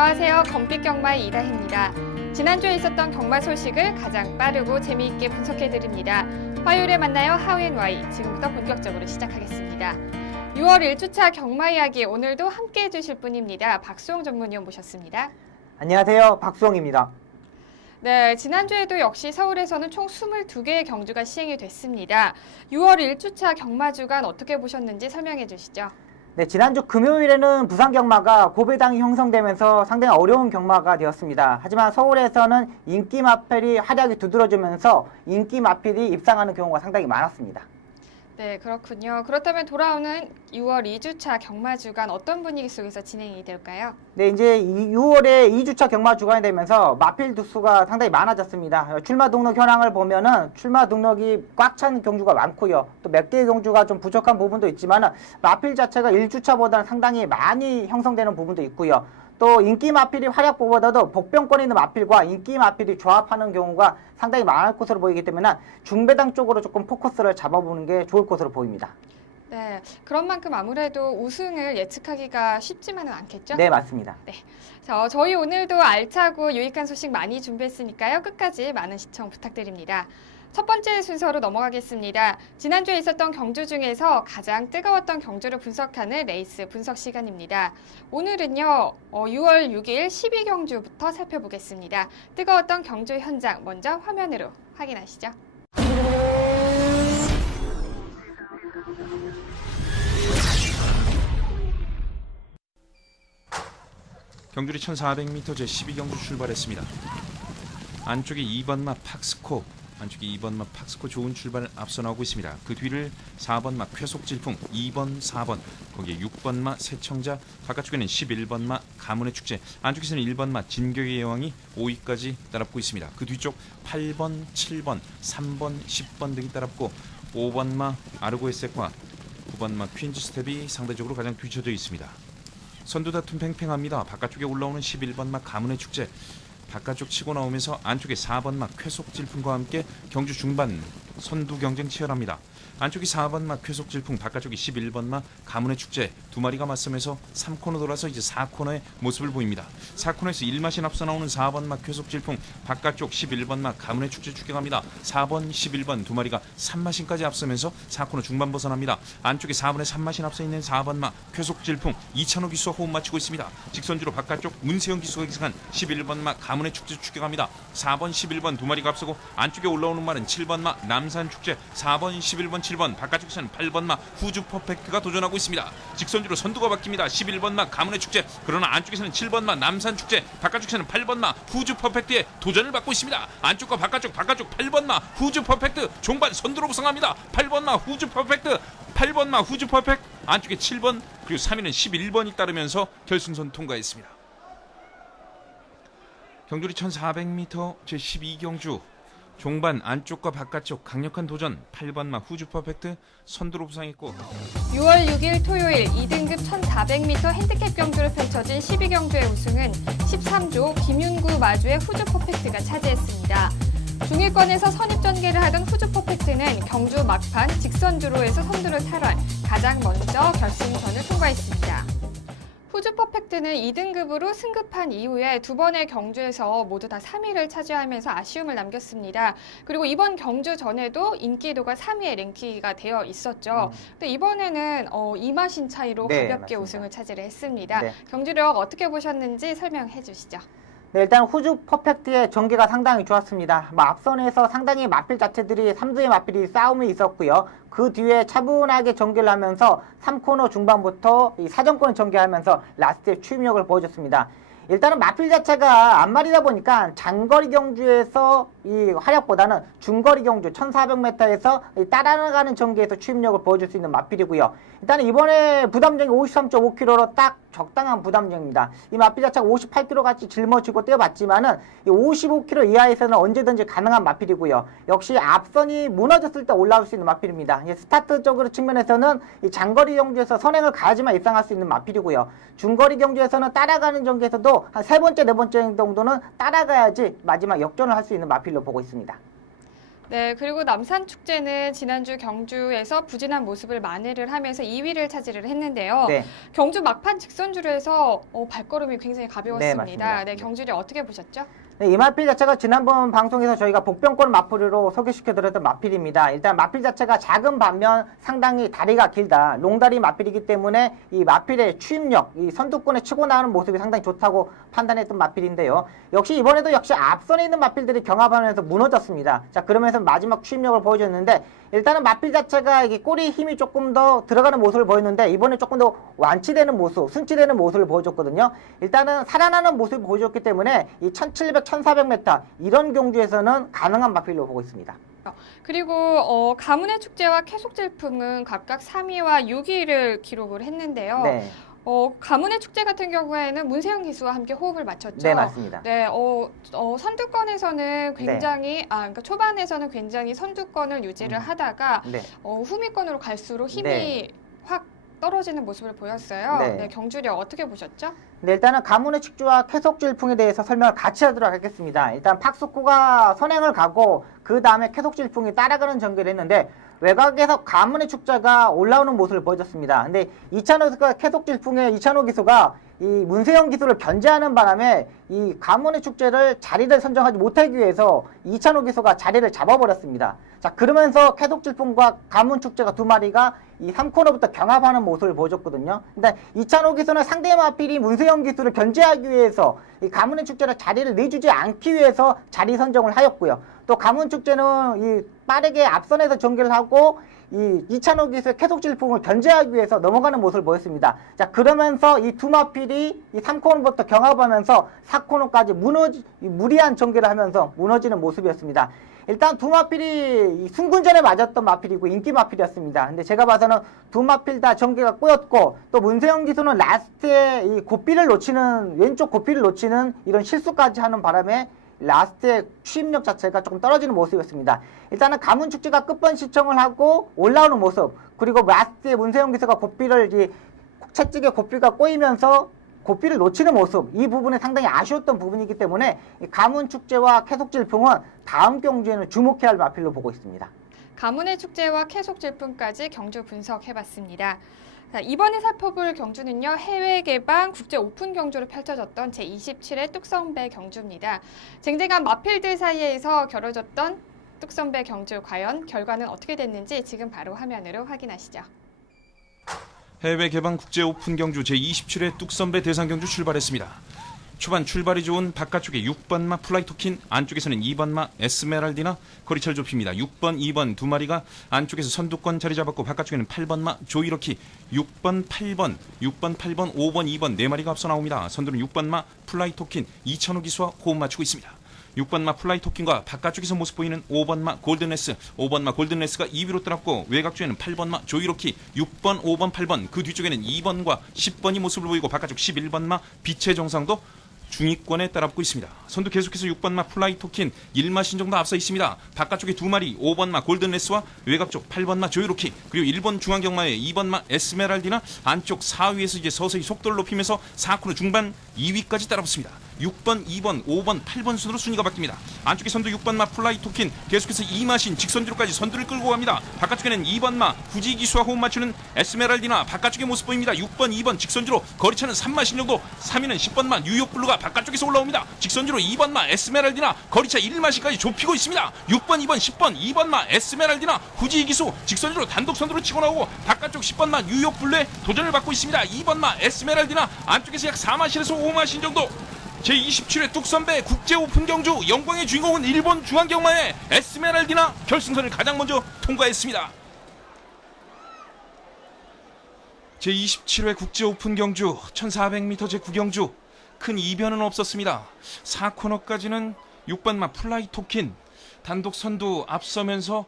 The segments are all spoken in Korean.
안녕하세요. 검빛 경마의 이다희입니다. 지난주에 있었던 경마 소식을 가장 빠르고 재미있게 분석해드립니다. 화요일에 만나요. 하우앤와이. 지금부터 본격적으로 시작하겠습니다. 6월 1주차 경마 이야기 오늘도 함께해 주실 분입니다. 박수홍 전문위원 모셨습니다. 안녕하세요. 박수홍입니다. 네, 지난주에도 역시 서울에서는 총 22개의 경주가 시행이 됐습니다. 6월 1주차 경마 주간 어떻게 보셨는지 설명해 주시죠. 네, 지난주 금요일에는 부산 경마가 고배당이 형성되면서 상당히 어려운 경마가 되었습니다. 하지만 서울에서는 인기 마필이 활약이 두드러지면서 인기 마필이 입상하는 경우가 상당히 많았습니다. 네, 그렇군요. 그렇다면 돌아오는 6월 2주차 경마 주간 어떤 분위기 속에서 진행이 될까요? 네, 이제 6월에 2주차 경마 주간이 되면서 마필 두수가 상당히 많아졌습니다. 출마 등록 현황을 보면은 출마 등록이 꽉 찬 경주가 많고요. 또 몇 개의 경주가 좀 부족한 부분도 있지만 마필 자체가 1주차보다는 상당히 많이 형성되는 부분도 있고요. 또 인기 마필이 활약보다도 복병권에 있는 마필과 인기 마필이 조합하는 경우가 상당히 많을 것으로 보이기 때문에 중배당 쪽으로 조금 포커스를 잡아보는 게 좋을 것으로 보입니다. 네, 그런 만큼 아무래도 우승을 예측하기가 쉽지만은 않겠죠? 네, 맞습니다. 네, 자, 저희 오늘도 알차고 유익한 소식 많이 준비했으니까요. 끝까지 많은 시청 부탁드립니다. 첫 번째 순서로 넘어가겠습니다. 지난주에 있었던 경주 중에서 가장 뜨거웠던 경주를 분석하는 레이스 분석 시간입니다. 오늘은요, 6월 6일 12경주부터 살펴보겠습니다. 뜨거웠던 경주 현장 먼저 화면으로 확인하시죠. 경주리 1400m 제12경주 출발했습니다. 안쪽에 2번마 팍스코, 안쪽에 2번마 팍스코 좋은 출발을 앞서 나오고 있습니다. 그 뒤를 4번마 쾌속질풍, 2번, 4번, 거기에 6번마 새청자, 바깥쪽에는 11번마 가문의 축제, 안쪽에서는 1번마 진격의 여왕이 5위까지 따라붙고 있습니다. 그 뒤쪽 8번, 7번, 3번, 10번 등이 따라붙고 5번마 아르고에색과 9번마 퀸즈 스텝이 상대적으로 가장 뒤쳐져 있습니다. 선두 다툼 팽팽합니다. 바깥쪽에 올라오는 11번마 가문의 축제, 바깥쪽 치고 나오면서 안쪽에 4번마 쾌속질풍과 함께 경주 중반 선두 경쟁 치열합니다. 안쪽이 4번마 쾌속질풍, 바깥쪽이 11번마 가문의 축제, 두 마리가 맞서면서 3코너 돌아서 이제 4코너의 모습을 보입니다. 4코너에서 1마신 앞서 나오는 4번마 쾌속질풍, 바깥쪽 11번마 가문의 축제 추격합니다. 4번, 11번 두 마리가 3마신까지 앞서면서 4코너 중반 벗어납니다. 안쪽에 4번에 3마신 앞서 있는 4번마 쾌속질풍, 이찬호 기수와 호흡 맞추고 있습니다. 직선주로 바깥쪽 문세영 기수가 기승한 11번마 가문의 축제 추격합니다. 4번, 11번 두 마리가 앞서고 안쪽에 올라오는 말은 7번마 남산 축제, 4번, 11번, 7번, 바깥쪽에서는 8번마 후주 퍼펙트가 도전하고 있습니다. 직선주로 선두가 바뀝니다. 11번마 가문의 축제, 그러나 안쪽에서는 7번마 남산 축제, 바깥쪽에서는 8번마 후주 퍼펙트의 도전을 받고 있습니다. 안쪽과 바깥쪽 8번마 후주 퍼펙트 종반 선두로 부상합니다. 8번마 후주 퍼펙트, 8번마 후주 퍼펙트, 안쪽에 7번 그리고 3위는 11번이 따르면서 결승선 통과했습니다. 경주리 1400m 제12경주 종반 안쪽과 바깥쪽 강력한 도전, 8번마 후주 퍼펙트 선두로 부상했고 6월 6일 토요일 2등급 1400m 핸디캡 경주를 펼쳐진 12경주의 우승은 13조 김윤구 마주의 후주 퍼펙트가 차지했습니다. 중위권에서 선입전개를 하던 후주 퍼펙트는 경주 막판 직선주로에서 선두를 탈환, 가장 먼저 결승선을 통과했습니다. 후주 퍼펙트는 2등급으로 승급한 이후에 두 번의 경주에서 모두 다 3위를 차지하면서 아쉬움을 남겼습니다. 그리고 이번 경주 전에도 인기도가 3위에 랭킹이 되어 있었죠. 근데 이번에는 2마신 차이로 가볍게 맞습니다. 우승을 차지를 했습니다. 네. 경주력 어떻게 보셨는지 설명해 주시죠. 네, 일단 후주 퍼펙트의 전개가 상당히 좋았습니다. 앞선에서 상당히 마필 자체들이 3두의 마필이 싸움이 있었고요. 그 뒤에 차분하게 전개를 하면서 3코너 중반부터 이 사정권 전개하면서 라스트의 추임력을 보여줬습니다. 일단은 마필 자체가 앞마리다 보니까 장거리 경주에서 이 활약보다는 중거리 경주 1400m에서 따라가는 전개에서 추임력을 보여줄 수 있는 마필이고요. 일단은 이번에 부담정이 53.5kg로 딱 적당한 부담정입니다. 이 마필 자체가 58kg 같이 짊어지고 뛰어봤지만은 이 55kg 이하에서는 언제든지 가능한 마필이고요. 역시 앞선이 무너졌을 때 올라올 수 있는 마필입니다. 스타트적으로 측면에서는 이 장거리 경주에서 선행을 가야지만 입상할 수 있는 마필이고요. 중거리 경주에서는 따라가는 전개에서도 한 세 번째, 네 번째 정도는 따라가야지 마지막 역전을 할 수 있는 마필로 보고 있습니다. 네, 그리고 남산축제는 지난주 경주에서 부진한 모습을 만회를 하면서 2위를 차지를 했는데요. 네. 경주 막판 직선주로에서 발걸음이 굉장히 가벼웠습니다. 맞습니다. 네, 경주를 어떻게 보셨죠? 네, 이 마필 자체가 지난번 방송에서 저희가 복병권 마필로 소개시켜드렸던 마필입니다. 일단 마필 자체가 작은 반면 상당히 다리가 길다. 롱다리 마필이기 때문에 이 마필의 추임력, 이 선두권에 치고 나오는 모습이 상당히 좋다고 판단했던 마필인데요. 역시 이번에도 역시 앞선에 있는 마필들이 경합하면서 무너졌습니다. 자, 그러면서 마지막 추임력을 보여줬는데 일단은 마필 자체가 이게 꼬리 힘이 조금 더 들어가는 모습을 보였는데 이번에 조금 더 완치되는 모습, 순치되는 모습을 보여줬거든요. 일단은 살아나는 모습을 보여줬기 때문에 이 1700, 1400m 이런 경주에서는 가능한 마필로 보고 있습니다. 그리고 가문의 축제와 캐속질풍은 각각 3위와 6위를 기록을 했는데요. 네, 가문의 축제 같은 경우에는 문세영 기수와 함께 호흡을 맞췄죠. 네 맞습니다. 네, 선두권에서는 굉장히 그러니까 초반에서는 굉장히 선두권을 유지를 하다가 네. 후미권으로 갈수록 힘이 네. 확 떨어지는 모습을 보였어요. 네. 네, 경주를 어떻게 보셨죠? 네, 일단은 가문의 축제와 캐속질풍에 대해서 설명을 같이 하도록 하겠습니다. 일단 팍스코가 선행을 가고 그 다음에 캐속질풍이 따라가는 전개를 했는데 외곽에서 가문의 축제가 올라오는 모습을 보여줬습니다. 근데 이찬호 기수가 캐속질풍의 이찬호 기수가 이 문세영 기수를 견제하는 바람에 이 가문의 축제를 자리를 선정하지 못하기 위해서 이찬호 기수가 자리를 잡아버렸습니다. 자, 그러면서 캐속질풍과 가문 축제가 두 마리가 이 3코너부터 경합하는 모습을 보여줬거든요. 근데 이찬호 기수는 상대 마필이 문세영 기수를 견제하기 위해서 이 가문의 축제를 자리를 내주지 않기 위해서 자리 선정을 하였고요. 또 가문 축제는 이 빠르게 앞선에서 전개를 하고 이 이찬호 기수의 캐속질풍을 견제하기 위해서 넘어가는 모습을 보였습니다. 자, 그러면서 이 두 마필이 이 3코너부터 경합하면서 4코너까지 무리한 전개를 하면서 무너지는 모습이었습니다. 일단 두 마필이 이 승군전에 맞았던 마필이고 인기 마필이었습니다. 근데 제가 봐서는 두 마필 다 전개가 꼬였고 또 문세영 기수는 라스트에 이 고삐를 놓치는 왼쪽 고삐를 놓치는 이런 실수까지 하는 바람에 라스트의 추임력 자체가 조금 떨어지는 모습이었습니다. 일단은 가문축제가 끝번 시청을 하고 올라오는 모습, 그리고 라스트에 문세영 기수가 고삐를 채찍에 고삐가 꼬이면서 고삐를 놓치는 모습, 이 부분이 상당히 아쉬웠던 부분이기 때문에 이 가문축제와 캐속질풍은 다음 경주에는 주목해야 할 마필로 보고 있습니다. 가문의 축제와 캐속질풍까지 경주 분석해봤습니다. 자, 이번에 살펴볼 경주는요. 해외 개방 국제 오픈 경주로 펼쳐졌던 제27회 뚝섬배 경주입니다. 쟁쟁한 마필들 사이에서 겨뤄졌던 뚝섬배 경주 과연 결과는 어떻게 됐는지 지금 바로 화면으로 확인하시죠. 해외 개방 국제 오픈 경주 제27회 뚝섬배 대상 경주 출발했습니다. 초반 출발이 좋은 바깥쪽에 6번마 플라이토킨, 안쪽에서는 2번마 에스메랄디나 거리차를 좁힙니다. 6번, 2번 두 마리가 안쪽에서 선두권 자리 잡았고 바깥쪽에는 8번마 조이로키, 6번, 8번, 6번, 8번, 5번, 2번 네 마리가 앞서 나옵니다. 선두는 6번마 플라이토킨, 이찬호 기수와 호흡 맞추고 있습니다. 6번마 플라이토킨과 바깥쪽에서 모습 보이는 5번마 골든레스, 5번마 골든레스가 2위로 떠났고 외곽쪽에는 8번마 조이로키, 6번, 5번, 8번 그 뒤쪽에는 2번과 10번이 모습을 보이고 바깥쪽 11번마 빛의 정상도 중위권에 따라붙고 있습니다. 선두 계속해서 6번마 플라이토킨 1마신 정도 앞서 있습니다. 바깥쪽에 두 마리 5번마 골든레스와 외곽쪽 8번마 조이로키, 그리고 1번 중앙경마의 2번마 에스메랄디나 안쪽 4위에서 이제 서서히 속도를 높이면서 4코너 중반 2위까지 따라붙습니다. 6번, 2번, 5번, 8번 순으로 순위가 바뀝니다. 안쪽에 선두 6번마 플라이토킨 계속해서 2마신 직선주로까지 선두를 끌고 갑니다. 바깥쪽에는 2번마 후지기수와 호흡 맞추는 에스메랄디나 바깥쪽에 모습 보입니다. 6번, 2번 직선주로 거리차는 3마신 정도, 3위는 10번마 뉴욕블루가 바깥쪽에서 올라옵니다. 직선주로 2번마 에스메랄디나 거리차 1마신까지 좁히고 있습니다. 6번, 2번, 10번, 2번마 에스메랄디나 후지기수 직선주로 단독 선두로 치고 나오고 바깥쪽 10번마 뉴욕블루의 도전을 받고 있습니다. 2번마 에스메랄디나 안쪽에서 약 4마신에서 5마신 정도. 제27회 뚝섬배 국제 오픈 경주 영광의 주인공은 일본 중앙경마의 에스메랄디나 결승선을 가장 먼저 통과했습니다. 제27회 국제 오픈 경주 1400m 제9경주 큰 이변은 없었습니다. 4코너까지는 6번마 플라이토킨 단독 선두 앞서면서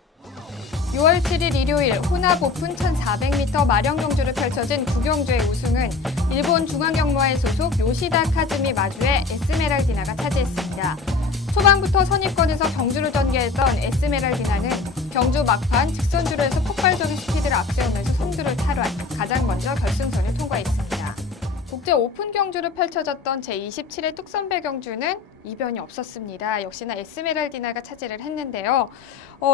6월 7일 일요일 혼합 오픈 1400m 마령 경주를 펼쳐진 구경주의 우승은 일본 중앙경마회 소속 요시다 카즈미 마주의 에스메랄디나가 차지했습니다. 초반부터 선입권에서 경주를 전개했던 에스메랄디나는 경주 막판 직선주로에서 폭발적인 스피드를 앞세우면서 선두를 탈환, 가장 먼저 결승선을 통과했습니다. 국제 오픈 경주로 펼쳐졌던 제27회 뚝섬배 경주는 이변이 없었습니다. 역시나 에스메랄디나가 차지를 했는데요.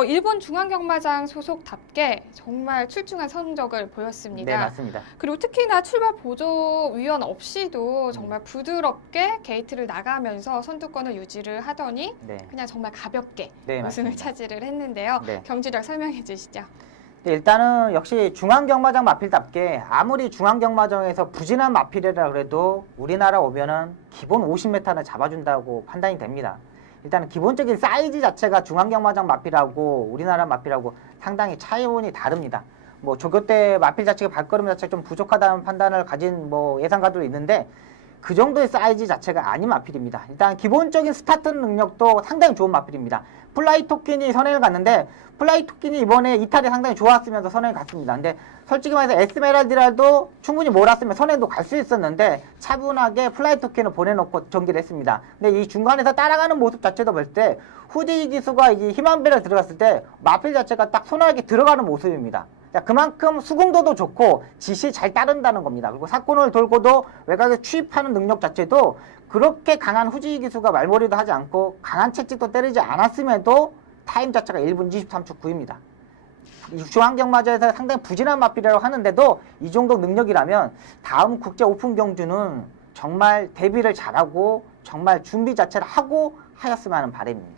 일본 중앙경마장 소속답게 정말 출중한 성적을 보였습니다. 네, 맞습니다. 그리고 특히나 출발 보조위원 없이도 정말 부드럽게 게이트를 나가면서 선두권을 유지를 하더니 네. 그냥 정말 가볍게 네, 우승을 맞습니다. 차지를 했는데요. 네. 경주력 설명해 주시죠. 네, 일단은 역시 중앙경마장 마필답게 아무리 중앙경마장에서 부진한 마필이라 그래도 우리나라 오면은 기본 50m는 잡아준다고 판단이 됩니다. 일단은 기본적인 사이즈 자체가 중앙경마장 마필하고 우리나라 마필하고 상당히 차이원이 다릅니다. 뭐 조교 때 마필 자체가 발걸음 자체가 좀 부족하다는 판단을 가진 뭐 예상가도 있는데 그 정도의 사이즈 자체가 아닌 마필입니다. 일단 기본적인 스타트 능력도 상당히 좋은 마필입니다. 플라이 토끼니 선행을 갔는데 플라이 토끼니 이번에 이탈이 상당히 좋았으면서 선행을 갔습니다. 근데 솔직히 말해서 에스메랄디라도 충분히 몰았으면 선행도 갈 수 있었는데 차분하게 플라이 토끼는 보내놓고 전개를 했습니다. 근데 이 중간에서 따라가는 모습 자체도 볼 때 후지 기수가 이 힘한배를 들어갔을 때 마필 자체가 딱 손하게 들어가는 모습입니다. 그만큼 수긍도도 좋고 지시 잘 따른다는 겁니다. 그리고 사건을 돌고도 외곽에 추입하는 능력 자체도 그렇게 강한 후지 기수가 말머리도 하지 않고 강한 채찍도 때리지 않았음에도 타임 자체가 1분 23초 9입니다. 중앙경마장에서 상당히 부진한 마필이라고 하는데도 이 정도 능력이라면 다음 국제 오픈 경주는 정말 대비를 잘하고 정말 준비 자체를 하고 하였으면 하는 바람입니다.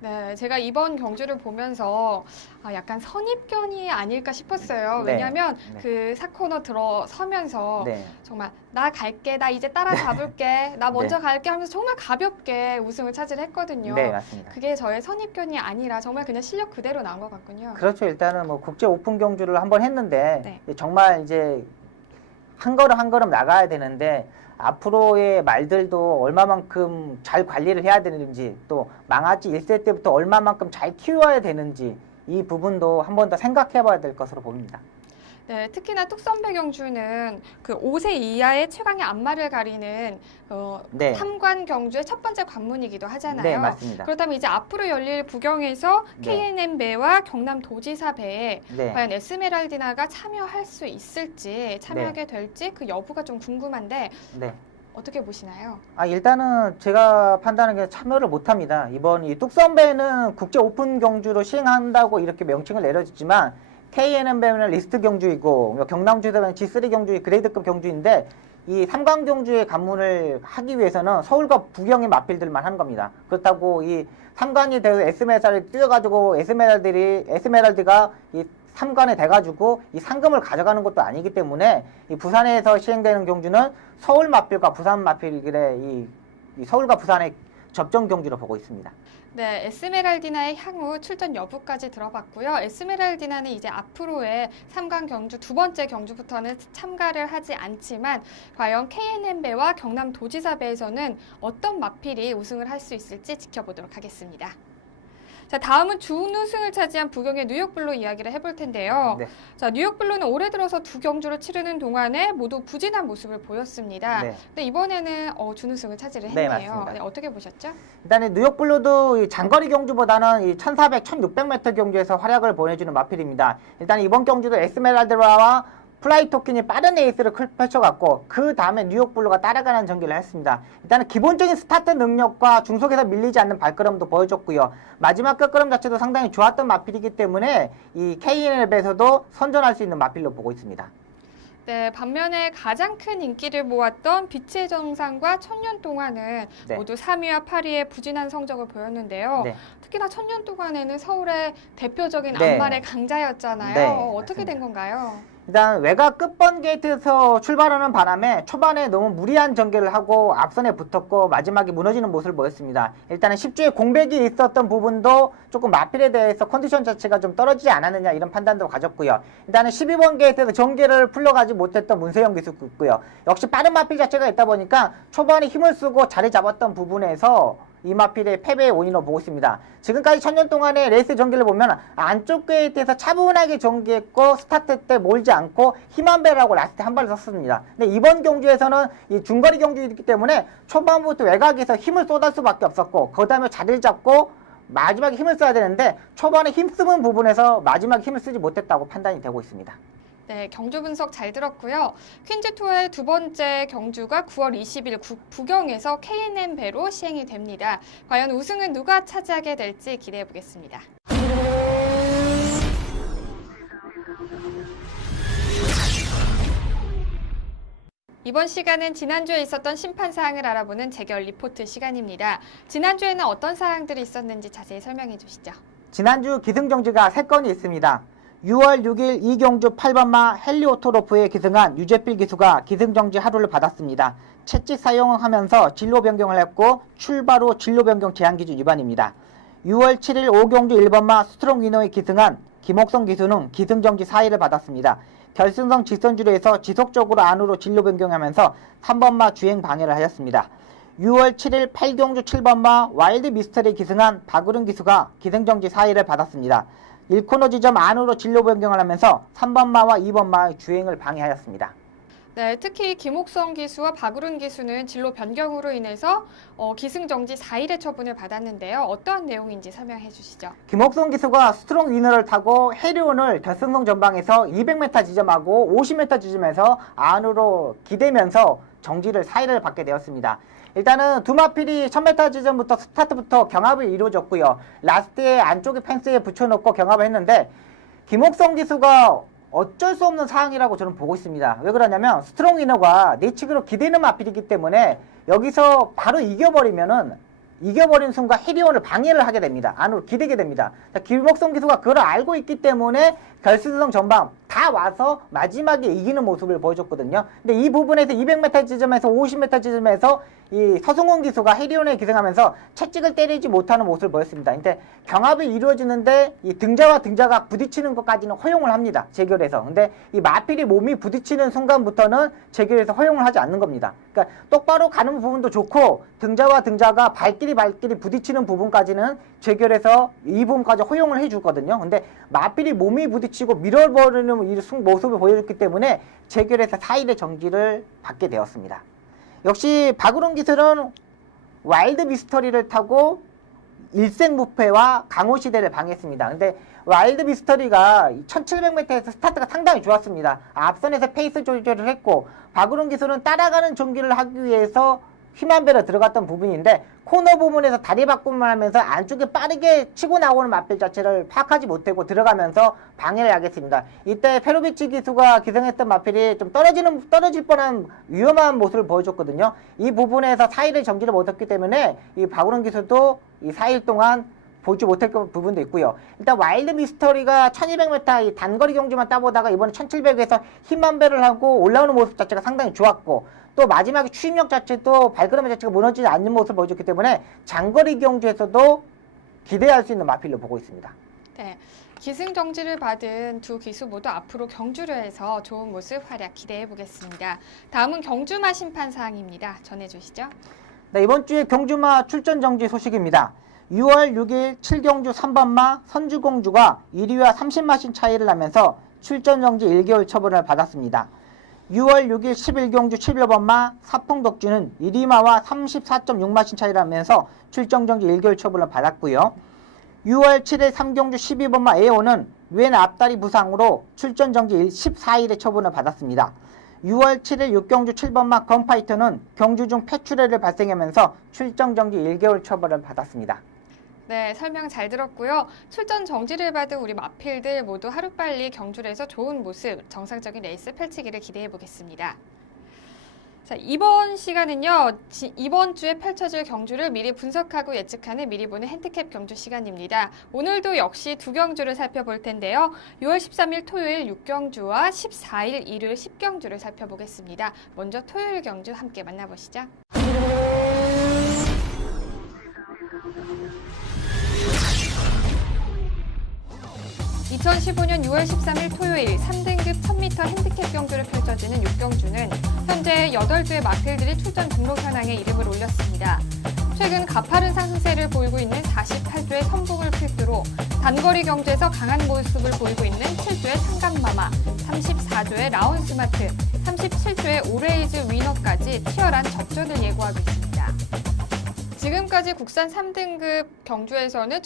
네, 제가 이번 경주를 보면서 약간 선입견이 아닐까 싶었어요. 네. 왜냐하면 네. 그 4코너 들어서면서 네. 정말 나 갈게, 나 이제 따라잡을게, 나 먼저 네. 갈게 하면서 정말 가볍게 우승을 차지를 했거든요. 네, 맞습니다. 그게 저의 선입견이 아니라 정말 그냥 실력 그대로 나온 것 같군요. 그렇죠. 일단은 뭐 국제 오픈 경주를 한번 했는데 네. 정말 이제 한 걸음 한 걸음 나가야 되는데 앞으로의 말들도 얼마만큼 잘 관리를 해야 되는지 또 망아지 1세 때부터 얼마만큼 잘 키워야 되는지 이 부분도 한 번 더 생각해 봐야 될 것으로 보입니다. 네, 특히나 뚝섬배 경주는 그 5세 이하의 최강의 앞말을 가리는 네. 3관 경주의 첫 번째 관문이기도 하잖아요. 네, 맞습니다. 그렇다면 이제 앞으로 열릴 부경에서 네. KNM 배와 경남 도지사 배에 네. 과연 에스메랄디나가 참여할 수 있을지 참여하게 될지 그 여부가 좀 궁금한데 네. 어떻게 보시나요? 일단은 제가 판단하는 게 참여를 못합니다. 이번 이 뚝섬배는 국제 오픈 경주로 시행한다고 이렇게 명칭을 내려졌지만 KNM배는 리스트 경주이고 경남주에서는 G3 경주의 그레이드급 경주인데 이 3강 경주의 관문을 하기 위해서는 서울과 부경의 마필들만 하는 겁니다. 그렇다고 이 3강이 되어 에스메랄드를 뛰어가지고 에스메랄드가 이 3관에 돼가지고 이 상금을 가져가는 것도 아니기 때문에 이 부산에서 시행되는 경주는 서울 마필과 부산 마필의 이 서울과 부산의 접전 경주로 보고 있습니다. 네, 에스메랄디나의 향후 출전 여부까지 들어봤고요. 에스메랄디나는 이제 앞으로의 3강 경주 두 번째 경주부터는 참가를 하지 않지만 과연 KNM배와 경남도지사배에서는 어떤 마필이 우승을 할 수 있을지 지켜보도록 하겠습니다. 자, 다음은 준우승을 차지한 부경의 뉴욕블루 이야기를 해볼 텐데요. 네. 자, 뉴욕블루는 올해 들어서 두 경주를 치르는 동안에 모두 부진한 모습을 보였습니다. 네. 근데 이번에는 준우승을 차지를 네, 했네요. 맞습니다. 어떻게 보셨죠? 일단 뉴욕블루도 이 장거리 경주보다는 이 1400, 1600m 경주에서 활약을 보내주는 마필입니다. 일단 이번 경주도 에스메랄드와 플라이 토큰이 빠른 에이스를 펼쳐갔고 그 다음에 뉴욕블루가 따라가는 전개를 했습니다. 일단은 기본적인 스타트 능력과 중속에서 밀리지 않는 발걸음도 보여줬고요. 마지막 끝걸음 자체도 상당히 좋았던 마필이기 때문에 이 KNL에서도 선전할 수 있는 마필로 보고 있습니다. 네, 반면에 가장 큰 인기를 모았던 빛의 정상과 천년동안은 네. 모두 3위와 8위의 부진한 성적을 보였는데요. 네. 특히나 천년동안에는 서울의 대표적인 네. 앞말의 강자였잖아요. 네, 어떻게 된 건가요? 일단 외곽 끝번 게이트에서 출발하는 바람에 초반에 너무 무리한 전개를 하고 앞선에 붙었고 마지막에 무너지는 모습을 보였습니다. 일단은 10주에 공백이 있었던 부분도 조금 마필에 대해서 컨디션 자체가 좀 떨어지지 않았느냐 이런 판단도 가졌고요. 일단은 12번 게이트에서 전개를 풀러가지 못했던 문세영 기수도 있고요. 역시 빠른 마필 자체가 있다 보니까 초반에 힘을 쓰고 자리 잡았던 부분에서 이 마필의 패배의 원인으로 보고 있습니다. 지금까지 천년 동안의 레이스 전개를 보면 안쪽 게이트에서 차분하게 전개했고 스타트 때 몰지 않고 힘한 배라고 라스트 한 발을 썼습니다. 근데 이번 경주에서는 이 중거리 경주이기 때문에 초반부터 외곽에서 힘을 쏟을 수밖에 없었고 그 다음에 자리를 잡고 마지막에 힘을 써야 되는데 초반에 힘쓰는 부분에서 마지막에 힘을 쓰지 못했다고 판단이 되고 있습니다. 네, 경주 분석 잘 들었고요. 퀸즈 투어의 두 번째 경주가 9월 20일 부경에서 K&M 배로 시행이 됩니다. 과연 우승은 누가 차지하게 될지 기대해 보겠습니다. 이번 시간은 지난주에 있었던 심판 사항을 알아보는 재결 리포트 시간입니다. 지난주에는 어떤 사항들이 있었는지 자세히 설명해 주시죠. 지난주 기승정지가 3건이 있습니다. 6월 6일 이경주 8번마 헬리오토로프에 기승한 유재필 기수가 기승정지 하루를 받았습니다. 채찍 사용하면서 진로 변경을 했고 출발 후 진로 변경 제한 기준 위반입니다. 6월 7일 오경주 1번마 스트롱 위너에 기승한 김옥성 기수는 기승정지 4일을 받았습니다. 결승선 직선주로에서 지속적으로 안으로 진로 변경하면서 3번마 주행 방해를 하였습니다. 6월 7일 8경주 7번마 와일드 미스터리에 기승한 박으른 기수가 기승정지 4일을 받았습니다. 1코너 지점 안으로 진로 변경을 하면서 3번마와 2번마의 주행을 방해하였습니다. 네, 특히 김옥성 기수와 박우른 기수는 진로 변경으로 인해서 기승정지 4일의 처분을 받았는데요. 어떠한 내용인지 설명해 주시죠. 김옥성 기수가 스트롱 위너를 타고 해리온을 결승선 전방에서 200m 지점하고 50m 지점에서 안으로 기대면서 정지를 4일을 받게 되었습니다. 일단은 두 마필이 1000m 지점부터 스타트부터 경합을 이루어졌고요. 라스트에 안쪽에 펜스에 붙여놓고 경합을 했는데 김옥성 기수가 어쩔 수 없는 상황이라고 저는 보고 있습니다. 왜 그러냐면 스트롱 위너가 내측으로 기대는 마필이기 때문에 여기서 바로 이겨버리는 순간 해리온을 방해를 하게 됩니다. 안으로 기대게 됩니다. 김옥성 기수가 그걸 알고 있기 때문에 결승선 전방 다 와서 마지막에 이기는 모습을 보여줬거든요. 근데 이 부분에서 200m 지점에서 50m 지점에서 이 서승훈 기수가 해리온에 기승하면서 채찍을 때리지 못하는 모습을 보였습니다. 근데 경합이 이루어지는데 이 등자와 등자가 부딪히는 것까지는 허용을 합니다. 재결에서. 근데 이 마필이 몸이 부딪히는 순간부터는 재결에서 허용을 하지 않는 겁니다. 그러니까 똑바로 가는 부분도 좋고 등자와 등자가 발길이 부딪히는 부분까지는 재결에서 이 부분까지 허용을 해주거든요. 근데 마필이 몸이 부딪히고 밀어버리는 이 모습을 보여줬기 때문에 재결에서 4일의 정지를 받게 되었습니다. 역시 박우른 기술은 와일드 미스터리를 타고 일생무패와 강호시대를 방해했습니다. 근데 와일드 미스터리가 1700m에서 스타트가 상당히 좋았습니다. 앞선에서 페이스 조절을 했고 박우른 기술은 따라가는 전기를 하기 위해서 힘한배로 들어갔던 부분인데 코너 부분에서 다리 바꿈을 하면서 안쪽에 빠르게 치고 나오는 마필 자체를 파악하지 못하고 들어가면서 방해를 하겠습니다. 이때 페로비치 기수가 기승했던 마필이 좀 떨어질 뻔한 위험한 모습을 보여줬거든요. 이 부분에서 4일의 정지를 못했기 때문에 이 박우른 기수도 이 4일 동안 보지 못할 부분도 있고요. 일단 와일드 미스터리가 1200m 이 단거리 경주만 따보다가 이번에 1700에서 힘한배를 하고 올라오는 모습 자체가 상당히 좋았고 또 마지막에 추임력 자체도 발걸음 자체가 무너지지 않는 모습을 보여줬기 때문에 장거리 경주에서도 기대할 수 있는 마필로 보고 있습니다. 네, 기승정지를 받은 두 기수 모두 앞으로 경주로에서 좋은 모습 활약 기대해 보겠습니다. 다음은 경주마 심판 사항입니다. 전해주시죠. 네, 이번 주에 경주마 출전 정지 소식입니다. 6월 6일 7경주 3번마 선주공주가 1위와 30마신 차이를 나면서 출전 정지 1개월 처분을 받았습니다. 6월 6일 11경주 11번마 사풍덕주는 1위마와 34.6마신 차이를 하면서 출전 정지 1개월 처분을 받았고요. 6월 7일 3경주 12번마 에오는 왼 앞다리 부상으로 출전 정지 14일의 처분을 받았습니다. 6월 7일 6경주 7번마 건파이터는 경주 중 폐출혈을 발생하면서 출전 정지 1개월 처분을 받았습니다. 네, 설명 잘 들었고요. 출전 정지를 받은 우리 마필들 모두 하루빨리 경주에서 좋은 모습, 정상적인 레이스 펼치기를 기대해 보겠습니다. 자, 이번 시간은요, 이번 주에 펼쳐질 경주를 미리 분석하고 예측하는 미리 보는 핸디캡 경주 시간입니다. 오늘도 역시 두 경주를 살펴볼 텐데요. 6월 13일 토요일 6경주와 14일 일요일 10경주를 살펴보겠습니다. 먼저 토요일 경주 함께 만나보시죠. 2015년 6월 13일 토요일 3등급 1000m 핸디캡 경주를 펼쳐지는 6경주는 현재 8조의 마필들이 출전 등록 현황에 이름을 올렸습니다. 최근 가파른 상승세를 보이고 있는 48조의 선봉을 필두로 단거리 경주에서 강한 모습을 보이고 있는 7조의 상감마마, 34조의 라운스마트, 37조의 오레이즈 위너까지 치열한 접전을 예고하고 있습니다. 지금까지 국산 3등급 경주에서는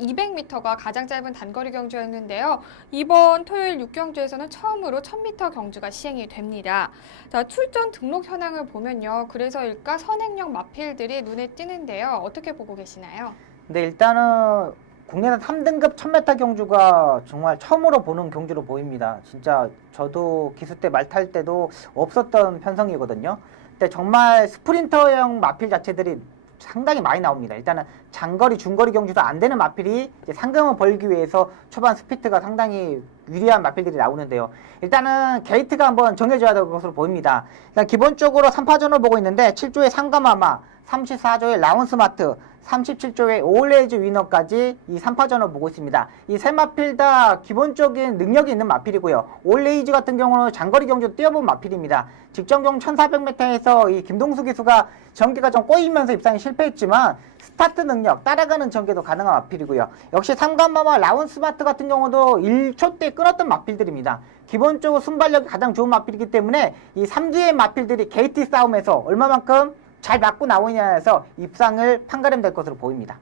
200m가 가장 짧은 단거리 경주였는데요. 이번 토요일 6경주에서는 처음으로 1000m 경주가 시행이 됩니다. 자, 출전 등록 현황을 보면요. 그래서일까 선행형 마필들이 눈에 띄는데요. 어떻게 보고 계시나요? 근데 일단은 국내에서 3등급 1000m 경주가 정말 처음으로 보는 경주로 보입니다. 진짜 저도 기수 때 말 탈 때도 없었던 편성이거든요. 근데 정말 스프린터형 마필 자체들이 상당히 많이 나옵니다. 일단은 장거리, 중거리 경주도 안 되는 마필이 이제 상금을 벌기 위해서 초반 스피드가 상당히 유리한 마필들이 나오는데요. 일단은 게이트가 한번 정해져야 될 것으로 보입니다. 일단 기본적으로 3파전을 보고 있는데 7조의 상가마마, 34조의 라운스마트, 37조의 올레이즈 위너까지 이 3파전을 보고 있습니다. 이 세 마필 다 기본적인 능력이 있는 마필이고요. 올레이즈 같은 경우는 장거리 경주 뛰어본 마필입니다. 직전 경주 1400m에서 이 김동수 기수가 전개가 좀 꼬이면서 입상에 실패했지만 스타트 능력, 따라가는 전개도 가능한 마필이고요. 역시 삼관마마 라운스마트 같은 경우도 1초 때 끊었던 마필들입니다. 기본적으로 순발력이 가장 좋은 마필이기 때문에 이 3주의 마필들이 게이트 싸움에서 얼마만큼 잘 맞고 나오느냐에서 입상을 판가름될 것으로 보입니다.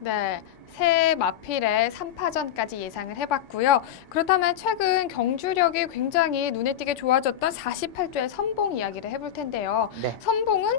네. 새 마필의 3파전까지 예상을 해봤고요. 그렇다면 최근 경주력이 굉장히 눈에 띄게 좋아졌던 48조의 선봉 이야기를 해볼 텐데요. 네. 선봉은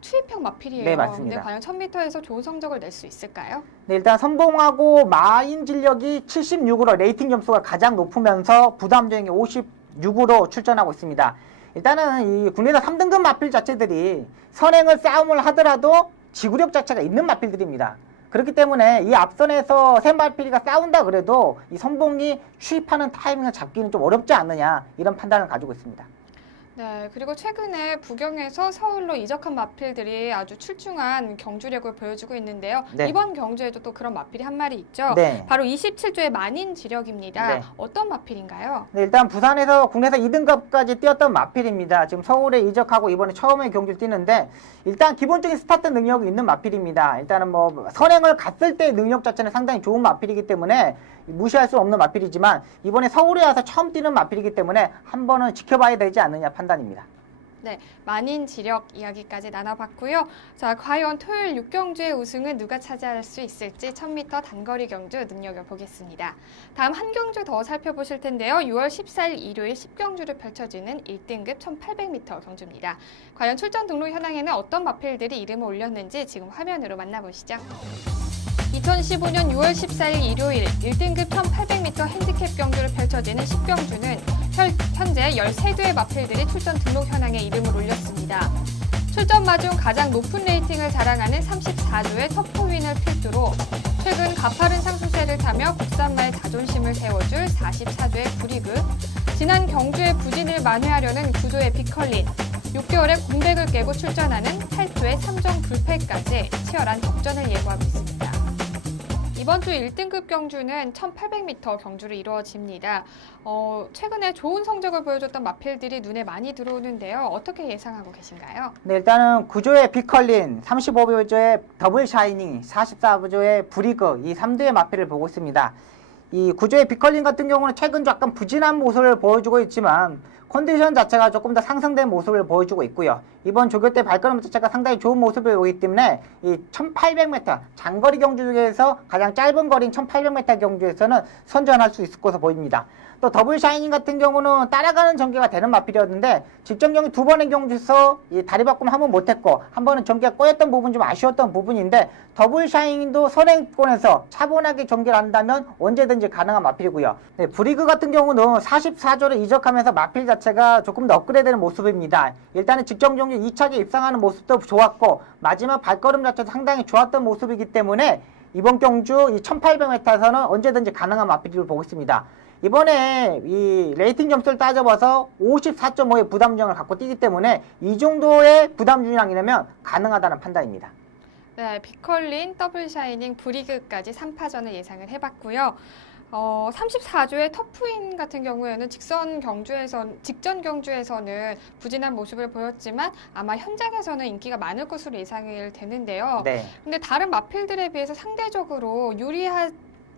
투입형 마필이에요. 네, 맞습니다. 근데 과연 1000m에서 좋은 성적을 낼 수 있을까요? 네, 일단 선봉하고 마인 진력이 76으로 레이팅 점수가 가장 높으면서 부담적인 게 56으로 출전하고 있습니다. 일단은 이 국내에서 3등급 마필 자체들이 선행을 싸움을 하더라도 지구력 자체가 있는 마필들입니다. 그렇기 때문에 이 앞선에서 세 마필이가 싸운다 그래도 이 선봉이 추입하는 타이밍을 잡기는 좀 어렵지 않느냐 이런 판단을 가지고 있습니다. 네, 그리고 최근에 부경에서 서울로 이적한 마필들이 아주 출중한 경주력을 보여주고 있는데요. 네. 이번 경주에도 또 그런 마필이 한 마리 있죠. 네. 바로 27조의 만인지력입니다. 네. 어떤 마필인가요? 네, 일단 부산에서 국내에서 2등급까지 뛰었던 마필입니다. 지금 서울에 이적하고 이번에 처음에 경기를 뛰는데 일단 기본적인 스타트 능력이 있는 마필입니다. 일단은 뭐 선행을 갔을 때 능력 자체는 상당히 좋은 마필이기 때문에 무시할 수 없는 마필이지만 이번에 서울에 와서 처음 뛰는 마필이기 때문에 한 번은 지켜봐야 되지 않느냐 판단입니다. 네, 만인지력 이야기까지 나눠봤고요. 자, 과연 토요일 6경주의 우승은 누가 차지할 수 있을지 1000m 단거리 경주 눈여겨보겠습니다. 다음 한 경주 더 살펴보실 텐데요. 6월 14일 일요일 10경주로 펼쳐지는 1등급 1800m 경주입니다. 과연 출전 등록 현황에는 어떤 마필들이 이름을 올렸는지 지금 화면으로 만나보시죠. 2015년 6월 14일 일요일 1등급 1800m 핸디캡 경주를 펼쳐지는 10경주는 현재 13조의 마필들이 출전 등록 현황에 이름을 올렸습니다. 출전마 중 가장 높은 레이팅을 자랑하는 34조의 터프윈을 필두로 최근 가파른 상승세를 타며 국산마의 자존심을 세워줄 44조의 브리그, 지난 경주의 부진을 만회하려는 9조의 빅컬린, 6개월의 공백을 깨고 출전하는 8조의 3종 불패까지 치열한 격전을 예고하고 있습니다. 이번 주 1등급 경주는 1800m 경주로 이루어집니다. 최근에 좋은 성적을 보여줬던 마필들이 눈에 많이 들어오는데요. 어떻게 예상하고 계신가요? 네, 일단은 9조의 빅컬린, 35조의 더블 샤이닝, 44조의 브리그 이 3대의 마필을 보고 있습니다. 이 9조의 빅컬린 같은 경우는 최근 약간 부진한 모습을 보여주고 있지만 컨디션 자체가 조금 더 상승된 모습을 보여주고 있고요. 이번 조교 때 발걸음 자체가 상당히 좋은 모습을 보이기 때문에 이 1800m 장거리 경주 중에서 가장 짧은 거리인 1800m 경주에서는 선전할 수 있을 것으로 보입니다. 또 더블 샤이닝 같은 경우는 따라가는 전개가 되는 마필이었는데 직전 경기 두 번의 경주에서 이 다리 바꿈 한 번 못했고 한 번은 전개가 꼬였던 부분 좀 아쉬웠던 부분인데 더블 샤이닝도 선행권에서 차분하게 전개를 한다면 언제든지 가능한 마필이고요. 네, 브리그 같은 경우는 44조를 이적하면서 마필 자체가 조금 더 업그레이드되는 모습입니다. 일단은 직전 경기 2차게 입상하는 모습도 좋았고 마지막 발걸음 자체도 상당히 좋았던 모습이기 때문에 이번 경주 이 1800m에서는 언제든지 가능한 마필을 보고 있습니다. 이번에 이 레이팅 점수를 따져봐서 54.5의 부담중을 갖고 뛰기 때문에 이 정도의 부담중량이라면 가능하다는 판단입니다. 네, 빅컬린, 더블 샤이닝, 브리그까지 3파전을 예상을 해봤고요. 34조의 터프인 같은 경우에는 직전 경주에서는 부진한 모습을 보였지만 아마 현장에서는 인기가 많을 것으로 예상이 되는데요. 네. 근데 다른 마필들에 비해서 상대적으로 유리한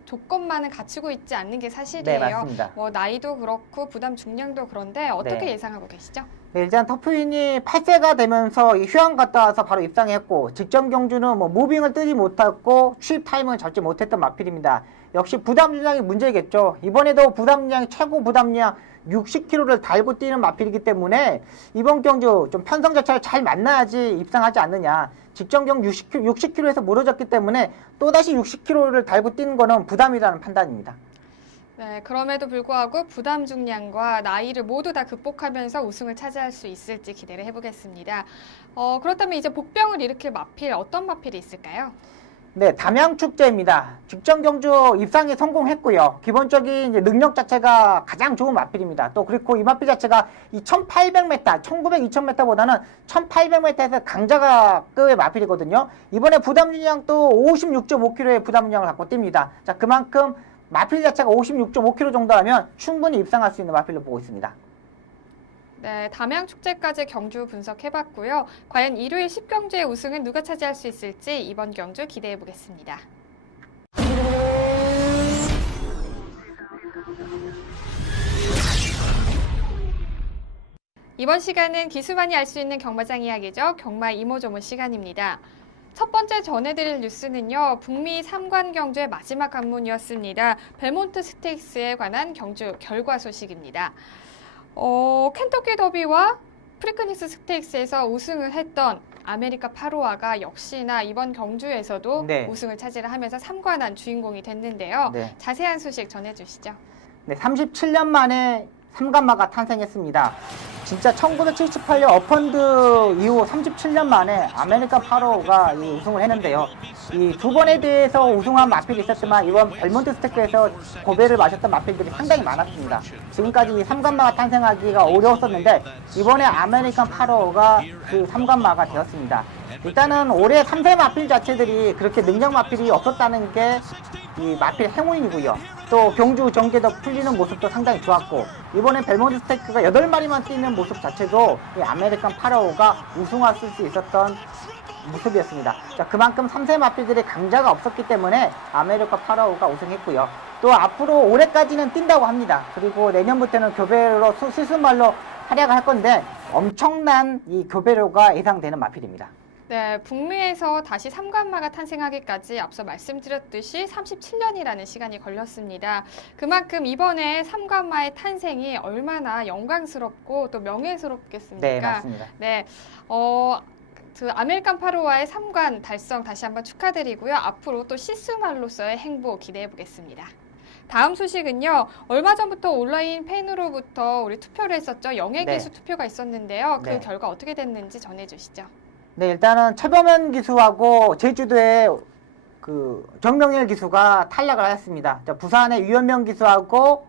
조건만은 갖추고 있지 않는 게 사실이에요. 네, 맞습니다. 나이도 그렇고 부담 중량도 그런데 어떻게 네. 예상하고 계시죠? 네, 일단 터프윈이 8세가 되면서 이 휴양 갔다 와서 바로 입상했고 직전 경주는 뭐 무빙을 뜨지 못했고 취입 타임을 잡지 못했던 마필입니다. 역시 부담 중량이 문제겠죠. 이번에도 부담 중량이 최고 부담량 60kg를 달고 뛰는 마필이기 때문에 이번 경주 좀 편성 자체를 잘 만나야지 입상하지 않느냐. 직전 경주 60kg에서 무너졌기 때문에 또다시 60kg를 달고 뛰는 거는 부담이라는 판단입니다. 네, 그럼에도 불구하고 부담 중량과 나이를 모두 다 극복하면서 우승을 차지할 수 있을지 기대를 해보겠습니다. 그렇다면 이제 복병을 일으킬 마필, 어떤 마필이 있을까요? 네, 담양축제입니다. 직전 경주 입상에 성공했고요. 기본적인 이제 능력 자체가 가장 좋은 마필입니다. 또 그리고 이 마필 자체가 이 1800m, 1900, 2000m보다는 1800m에서 강자급의 마필이거든요. 이번에 부담 중량도 56.5kg의 부담 중량을 갖고 뜁니다. 자, 그만큼 마필 자체가 56.5kg 정도 하면 충분히 입상할 수 있는 마필로 보고 있습니다. 네, 담양축제까지 경주 분석해봤고요. 과연 일요일 10경주의 우승은 누가 차지할 수 있을지 이번 경주 기대해보겠습니다. 이번 시간은 기수만이 알 수 있는 경마장 이야기죠. 경마 이모저모 시간입니다. 첫 번째 전해드릴 뉴스는요. 북미 3관 경주의 마지막 관문이었습니다. 벨몬트 스테이크스에 관한 경주 결과 소식입니다. 켄터키 더비와 프리크닉스 스테이크스에서 우승을 했던 아메리카 파로아가 역시나 이번 경주에서도 네. 우승을 차지를 하면서 3관왕 주인공이 됐는데요. 네. 자세한 소식 전해주시죠. 네, 37년 만에 3관마가 탄생했습니다. 진짜 1978년 어펀드 이후 37년 만에 아메리칸 파로가 이 우승을 했는데요. 이 두 번에 대해서 우승한 마필이 있었지만 이번 벨몬트 스테이크에서 고배를 마셨던 마필들이 상당히 많았습니다. 지금까지 이 3관마가 탄생하기가 어려웠었는데 이번에 아메리칸 파로가 그 3관마가 되었습니다. 일단은 올해 3세 마필 자체들이 그렇게 능력 마필이 없었다는 게 이 마필 행운이고요. 또 경주 전개도 풀리는 모습도 상당히 좋았고 이번에 벨몬트 스테이크가 8마리만 뛰는 모습 자체도 이 아메리칸 파라오가 우승할 수 있었던 모습이었습니다. 자, 그만큼 3세 마필들이 강자가 없었기 때문에 아메리칸 파라오가 우승했고요. 또 앞으로 올해까지는 뛴다고 합니다. 그리고 내년부터는 교배로 실수말로 활약을 할 건데 엄청난 이 교배료가 예상되는 마필입니다. 네, 북미에서 다시 3관마가 탄생하기까지 앞서 말씀드렸듯이 37년이라는 시간이 걸렸습니다. 그만큼 이번에 3관마의 탄생이 얼마나 영광스럽고 또 명예스럽겠습니까? 네, 맞습니다. 네, 그 아메리칸 파로와의 3관 달성 다시 한번 축하드리고요. 앞으로 또 시스말로서의 행보 기대해 보겠습니다. 다음 소식은요. 얼마 전부터 온라인 팬으로부터 우리 투표를 했었죠. 영예기수 네. 투표가 있었는데요. 그 네. 결과 어떻게 됐는지 전해주시죠. 네, 일단은 최범현 기수하고 제주도의 그 정명일 기수가 탈락을 하였습니다. 자, 부산의 유현명 기수하고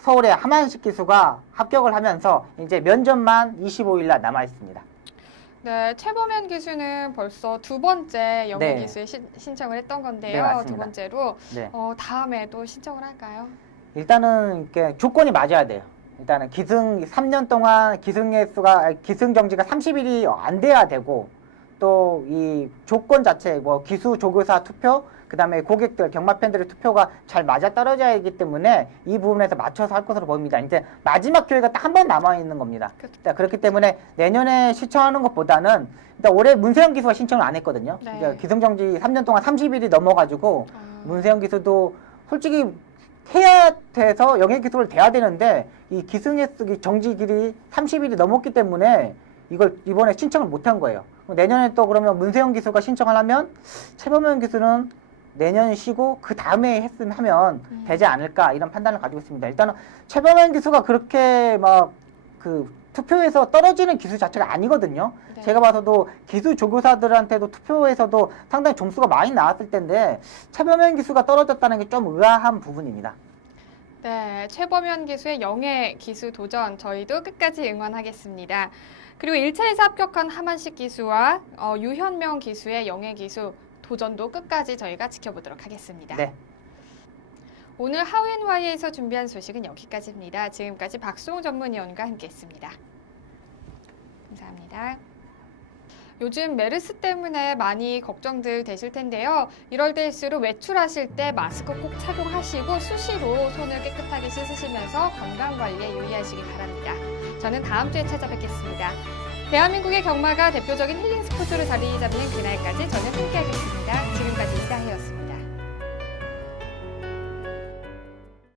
서울의 하만식 기수가 합격을 하면서 이제 면접만 25일 날 남아 있습니다. 네, 최범현 기수는 벌써 두 번째 영예 네. 기수에 신청을 했던 건데요. 네, 맞습니다. 두 번째로 네. 다음에 또 신청을 할까요? 일단은 이렇게 조건이 맞아야 돼요. 일단은 기승 3년 동안 기승 정지가 30일이 안 돼야 되고 또 이 조건 자체 뭐 기수 조교사 투표 그다음에 고객들 경마 팬들의 투표가 잘 맞아 떨어져야 하기 때문에 이 부분에서 맞춰서 할 것으로 보입니다. 이제 마지막 기회가 딱 한 번 남아 있는 겁니다. 자, 그렇기 때문에 내년에 신청하는 것보다는 일단 올해 문세영 기수가 신청을 안 했거든요. 네. 이제 기승정지 3년 동안 30일이 넘어가지고 문세영 기수도 솔직히 해야 돼서 영예 기수를 돼야 되는데 이 기승의 정지길이 30일이 넘었기 때문에 이걸 이번에 신청을 못한 거예요. 내년에 또 그러면 문세영 기수가 신청을 하면 최범현 기수는 내년 쉬고 그 다음에 하면 되지 않을까 이런 판단을 가지고 있습니다. 일단은 최범현 기수가 그렇게 막 그 투표에서 떨어지는 기수 자체가 아니거든요. 네. 제가 봐서도 기수 조교사들한테도 투표에서도 상당히 점수가 많이 나왔을 텐데 최범현 기수가 떨어졌다는 게 좀 의아한 부분입니다. 네, 최범현 기수의 영예 기수 도전 저희도 끝까지 응원하겠습니다. 그리고 1차에서 합격한 하만식 기수와 유현명 기수의 영예 기수 도전도 끝까지 저희가 지켜보도록 하겠습니다. 네. 오늘 하우앤와이에서 준비한 소식은 여기까지입니다. 지금까지 박수홍 전문위원과 함께했습니다. 감사합니다. 요즘 메르스 때문에 많이 걱정들 되실 텐데요. 이럴 때일수록 외출하실 때 마스크 꼭 착용하시고 수시로 손을 깨끗하게 씻으시면서 건강 관리에 유의하시기 바랍니다. 저는 다음 주에 찾아뵙겠습니다. 대한민국의 경마가 대표적인 힐링 스포츠로 자리 잡는 그날까지 저는 함께하겠습니다.